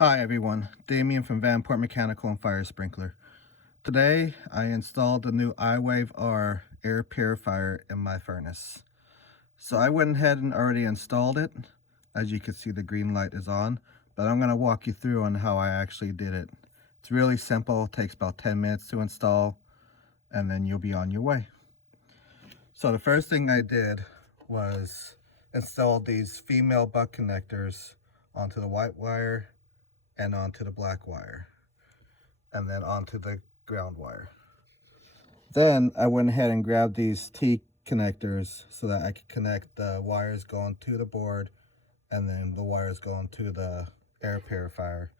Hi everyone, Damien from Vanport Mechanical and Fire Sprinkler. Today I installed the new iWave-R air purifier in my furnace. So I went ahead and already installed it. As you can see, the green light is on, but I'm going to walk you through on how I actually did it. It's really simple, it takes about 10 minutes to install, and then you'll be on your way. So the first thing I did was install these female butt connectors onto the white wire and onto the black wire, and then onto the ground wire. Then I went ahead and grabbed these T connectors so that I could connect the wires going to the board and then the wires going to the air purifier.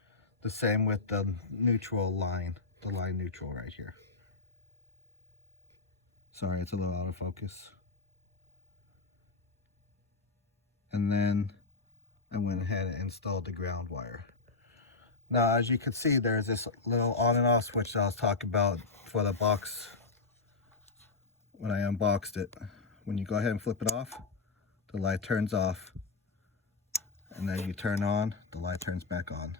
The same with the neutral line, the line neutral right here. Sorry, it's a little out of focus. And then I went ahead and installed the ground wire. Now, as you can see, there's this little on and off switch that I was talking about for the box when I unboxed it. When you go ahead and flip it off, the light turns off. And then you turn on, the light turns back on.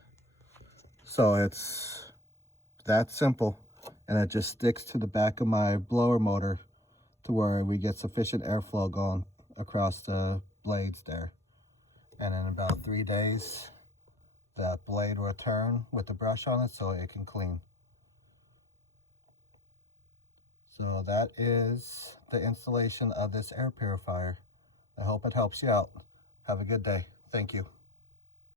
So it's that simple. And it just sticks to the back of my blower motor to where we get sufficient airflow going across the blades there. And in about 3 days, that blade will turn with the brush on it so it can clean. So that is the installation of this air purifier. I hope it helps you out. Have a good day. Thank you.